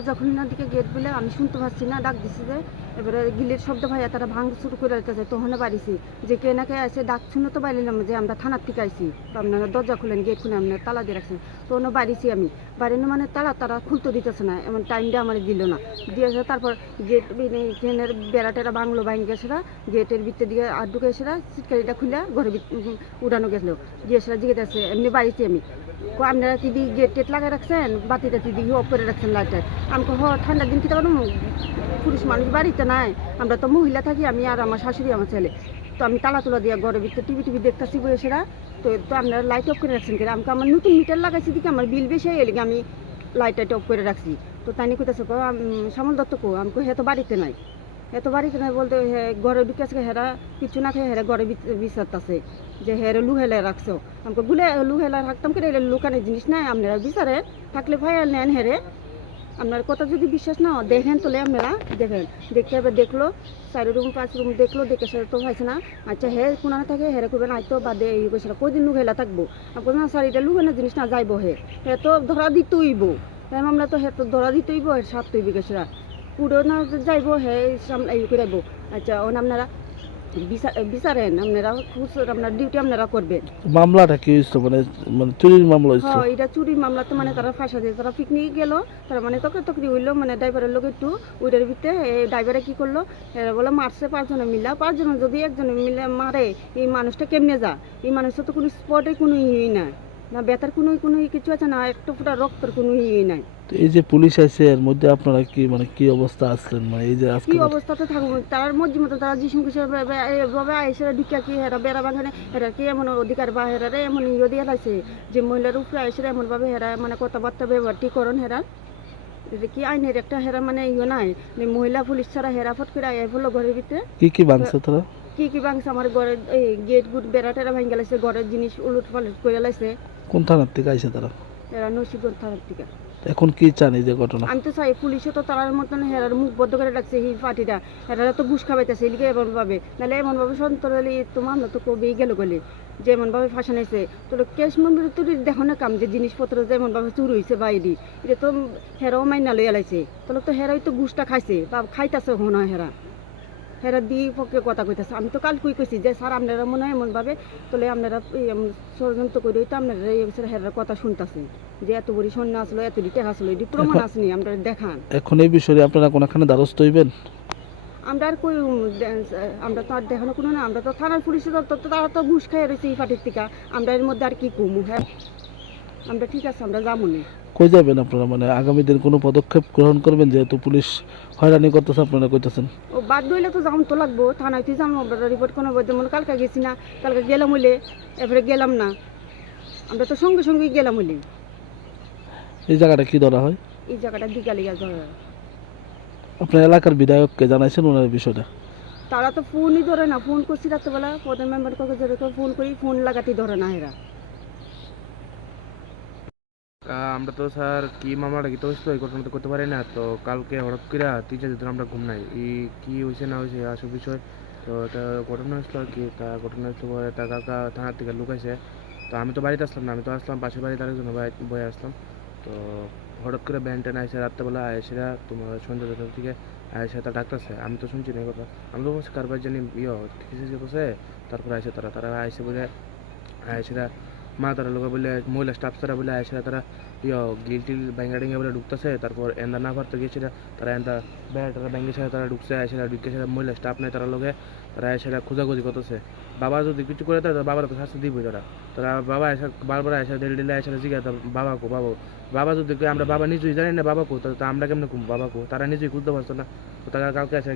দরজা খুলনার দিকে গেট বলে আমি শুনতে পাচ্ছি না, ডাক দিছি যে এবারে গিলের শব্দ ভাইয়া তারা ভাঙ শুরু করে দিতেছে, তখন বাড়িছি যে কে না কে আসে ডাক শুনে তো বাইলাম যে আমরা থানার থেকে আইছি, তো আপনারা দরজা খুলেন, গেট খুলে আপনারা তালা দিয়ে রাখছেন, তখন বাড়িছি আমি বাড়িনো মানে তারা খুলতে দিতেছে না, এমন টাইমটা আমার দিল না, দিয়েছে তারপর গেট ট্রেনের বেড়াটেরা বাংলো বাইন গেছেরা, গেটের ভিতরে দিকে আর ঢুকে এসেরা সিটকারিটা খুলে ঘরে উড়ানো গেছিলো, গিয়ে সেরা জিজ্ঞেস আছে এমনি বাড়িছি আমি, আপনারা কি দিয়ে গেট টেট লাগাই রাখছেন, বাতি টাতি দিয়ে অফ করে রাখছেন লাইটার, আমি ঠান্ডার দিন কি তখন পুরুষ মানুষ বাড়িতে নাই, আমরা তো মহিলা থাকি, আমি আর আমার শাশুড়ি আমার ছেলে, তো আমি তালা তোলা দিয়ে ঘরের ভিতরে টিভি দেখতেছি বসেরা, তো আপনারা লাইট অফ করে রাখছেন কেন, আমাকে আমার নতুন মিটার লাগাইছি দিকে আমার বিল বেশি হয়ে গেলে আমি লাইট টাইট অফ করে রাখছি, তো তাই নিয়ে কোথাছে শ্যামল দত্ত কো, আমি হে তো বাড়িতে নাই, এত বাড়িতে নাই বলতে ঘরে ঢুকে আছে, হেরা কিছু না খেয়ে হেরা ঘরে বিচারতে আছে যে হেরে লুহেলে রাখছো, আমাকে গুলে লুহেলা রাখতাম করে লুকানের জিনিস নাই, আপনারা বিচারে থাকলে ভাইয়া নেন হেরে, আপনার কথা যদি বিশ্বাস না দেখেন তোলে আপনারা দেখেন, দেখতে এবার দেখলো 4 রুম 5 রুম দেখলো, দেখে সে তো হয়েছে না, আচ্ছা হে কোনা থাকে হেরে করবেন আইতো বাদে এই কইছে কয়দিন লুহেলা থাকবো, আমি না স্যার এটা লুহেনের জিনিস না যাইব, হে তো ধরা দিতেইব, আমরা তো হে তো ধরা দিতেইব, এর সাপ তৈব গেছরা পুরো না যাইব, হে সামনে এই করাইব, আচ্ছা ওন আপনারা বিচারেন, আপনারা আপনার ডিউটি আপনারা করবেন। মামলাটা কি হয়েছিল, মানে মানে চুরির মামলা হয়েছিল? হ্যাঁ এটা চুরির মামলা, তো মানে তারা ফাঁসা দিয়ে তারা পিকনিক গেল, তারা মানে তকরি হইলো, মানে ড্রাইভারের লোক একটু ওইটার ভিতরে ড্রাইভারে কি করলো, এরা বলে মারছে 5 জনে মিলা, 5 জনে যদি একজনে মিলে মারে এই মানুষটা কেমনে যা, এই মানুষটা তো কোনো স্পটে কোনো ইয়ে নাই না, ব্যথার কোনো কিছু আছে না, একটা ফুটা রক্তের কোনো ইয়ে নাই। তো এই যে পুলিশ আছে এর মধ্যে আপনারা কি মানে কি অবস্থা আসলেন, মানে এই যে আজকে কি অবস্থাতে থাকবো, তার মর্জি মতো তারা যিশু এভাবে আইসে ঢুকিয়া কি হেরা বেড়া বাগানে হেরা কি এমন অধিকার বা হেরারে এমন ইয়ে দিয়ে লাইছে যে মহিলার উপরে আইসে এমনভাবে হেরা মানে কথাবার্তা ব্যবহারটি করন, হেরা এটা কি আইনের একটা হেরা মানে ইয়ে নাই, মহিলা পুলিশ ছাড়া হেরা ফট করে আই বললো ঘরের ভিতরে কি ভাঙছে তারা? কি ভাঙছে আমার ঘরের এই গেট গুট বেড়া টেরা ভাঙে লাইছে, ঘরের জিনিস উলট পালট করে লাইছে, কোন থানার থেকে আইছে তারা? এরা নসিবগঞ্জ থানার থেকে। এখন কি চান এই যে ঘটনা? আমি তো চাই পুলিশও তো তার মতন হেরার মুখ বদ্ধ করে রাখছে, এই পার্টিটা হেরারা তো ঘুষ খাবাইতেছে, এলিকে এমনভাবে নাহলে এমনভাবে সন্তরালি তোমার তো কবেই গেল গেলে যে এমনভাবে ফাঁসা নিয়েছে, তো ক্যাশ মন্দির তো দেখো না কাম যে জিনিসপত্র যে এমনভাবে চুরি হয়েছে বাইরে, এটা তো হেরাও মাইনা লইয়া লাইছে, তাহলে তো হেরাই তো ঘুষটা খাইছে বা খাইতেছে হো না, হেরা দিয়ে পক্ষে কথা কইতেছে, আমি তো কালকুই কইছি যে স্যার আপনারা মনে হয় এমনভাবে তাহলে আপনারা ষড়যন্ত্র করে তো আপনারা এই বিষয়ে হেরার কথা শুনতেছেন যে এত বড়ি সৈন্য আসলো, এত টাকা আসলো, এটি প্রমাণ আসেনি, আপনারা দেখান। এখন এই বিষয়ে আপনারা কোনখানে দ্বারস্থ হইবেন? আমরা আর কই আমরা তো আর দেখানো কোনো না, আমরা তো থানার পুলিশের তো তারা তো ঘুষ খাইয়ে রয়েছে এই পার্টির থেকে, আমরা এর মধ্যে আর কি কমু, হ্যাঁ আমরা ঠিক আছে আমরা যাবো না। কই যাবেন আপনারা, মানে আগামী দিন কোনো পদক্ষেপ গ্রহণ করবেন যেহেতু পুলিশ হয়রানি করতেছে আপনারা কইতেছেন? ও বাদ হইলে তো যাম তো লাগবো, থানায় তুই যাম, আমরা রিপোর্ট কোনো যেমন কালকে গেছি না, কালকে গেলাম হইলে এবারে গেলাম না, আমরা তো সঙ্গে সঙ্গেই গেলাম হইলে। এই জায়গাটা কি ধরা হয়? এই জায়গাটা দিগালিয়া ধরে আপনার এলাকার বিধায়ককে জানাইছেন ওনার বিষয়টা? তারা তো ফোনই ধরে না, ফোন করছি রাত্রেবেলা প্রধান মেম্বার কাছে ফোন করি, ফোন লাগাতেই ধরে না এরা। আমরা তো স্যার কি মামলাটা কি তো হয়েছিল এই ঘটনা তো করতে পারি না, তো কালকে হঠাৎ করে 3-4 দিন আমরা ঘুম নাই, এই কি হয়েছে না হয়েছে আসল বিষয়, তো এটা ঘটনা হয়েছিল আর কি, তা ঘটনা হয়েছিল পরে তার কাকা থানার থেকে লুকাইছে, তো আমি তো বাড়িতে আসলাম না, আমি তো আসলাম পাশের বাড়িতে আরেকজন বয়ে আসলাম, তো হঠাৎ করে ব্যান ট্যান আইসে রাত্রেবেলা আইসেরা তোমার সন্ধ্যা 4টার দিকে আইসে তা ডাক্তারছে, আমি তো শুনছি না এই কথা, আমি তো বলছি কারবার জানি ঠিক বসে, তারপরে আইসে তারা আইসে বলে আইসেরা মা তারা লোক বলে মহিলা স্টাফ তারা বলে আইসেরা তারা গিল টিল ব্যাঙ্গা ডেঙ্গা বলে ঢুকতেছে, তারপর এন্দা না পারতে গিয়েছিল তারা এন্দা বেড়াটারা ব্যাঙ্গে ছেড়ে তারা ঢুকছে, আইসেরা ঢুকে সেরা মহিলা স্টাফ নেই তারা লোকে, তারা আইসেরা খোঁজাখুঁজি করতেছে, বাবা যদি কিছু করে দেয় বাবার তো শাস্তি দিবই, তারা বাবা এসে বারবার এসে ডেলি এসে জিজ্ঞাসা বাবাকে বাবা যদি আমরা বাবা নিজেই জানি না বাবাকে, তো আমরা কেমন ঘুম বাবাকে, তারা নিজেই খুঁজতে পারতো না, তো তারা কালকে এসে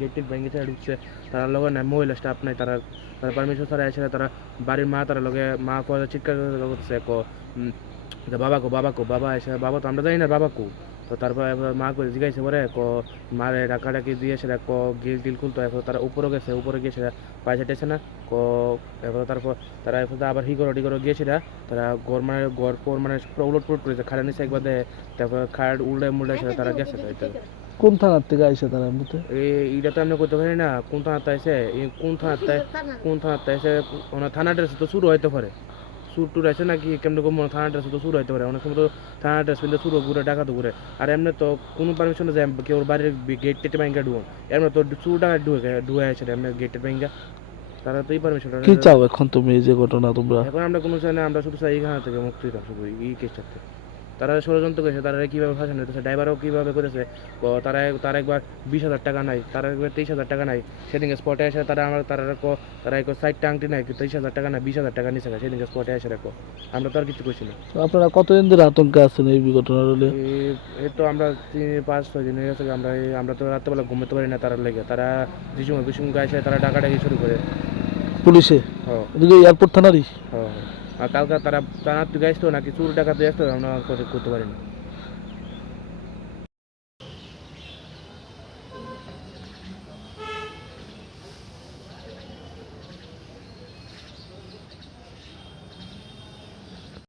গেট ব্যাঙ্গে ছেড়ে ঢুকছে, তারা লোক নেয় মহিলা স্টাফ নেই, তারা পারমিশন ছাড়া এসে তারা বাড়ির মা তারা লোকে মা পয়সা চিৎকার করতেছে বাবা এসে বাবা তো আমরা জানি না বাবাকু, তো তারপর মা করে জিজ্ঞাসা করে মারে ডাকাডাকি দিয়ে সেটা গিল টিল খুলতো, এরপর তারা উপরে গেছে, উপরে গিয়ে সেটা পয়সা টেছে না এরপর তারপর তারা এরপর আবার হিগড়ো গিয়েছিল, তারা গড় পর মানে পুরো উলট পুলট করেছে, খাড়া নিচে একবার দেয়, তারপর খাড় উল্টে মুল্টে সেটা তারা গেছে। কোন থানার থেকে আইসে তারা? এইটা তো আমরা করতে পারি না কোন থানাতে আইসে, কোন থানাতে আইসে ওনার থানাটা তো শুরু হইতে পারে, সুর টুর আছে নাকি কেমন কম থানা ড্রেস তো সুর হইতে পারে, অনেক সময় তো থানা ড্রেস কিন্তু সুরও ঘুরে টাকা তো ঘুরে। আর এমনি তো কোনো পারমিশন যায় কেউ বাড়ির গেট টেটে ব্যাংকে ঢুকন, এমনি তো সুর টাকা ঢুকে আছে এমনি গেটের ব্যাংকে, তারা তো এই পারমিশন। কি চাও এখন তুমি এই যে ঘটনা তোমরা? এখন আমরা কোনো চাই না, আমরা শুধু চাই এখান থেকে মুক্তি দাও শুধু এই কেসটাতে। তারা ষড়যন্ত্র করেছে, তারা কীভাবে ফাঁসানো হতেছে, ড্রাইভারও কীভাবে করেছে। তারা একবার 20,000 টাকা নাই, তারা একবার 23,000 টাকা নাই, সেদিনকে স্পটে এসে তারা এক 60টা আংটি নাই, 23,000 টাকা না 20,000 টাকা নিচে সেদিনকে স্পটে এসে রাখো। আমরা তো আর কিছু করছি না। তো আপনারা কতদিন ধরে আতঙ্কে আছেন এই ঘটনার হলে? এই তো আমরা 5-6 দিন হয়ে গেছে, আমরা তো রাত্রেবেলা ঘুমাতে পারি না তারা লেগে। তারা যে সময় বিসমুখে আসে তারা ডাকাডাকি শুরু করে পুলিশে হ্যাঁ এদিকে এয়ারপোর্ট থানারই? হ্যাঁ। আর কালকে তারা থানার থেকে আসতো নাকি চুর ডাকাতে আসতো আমরা করতে পারি না।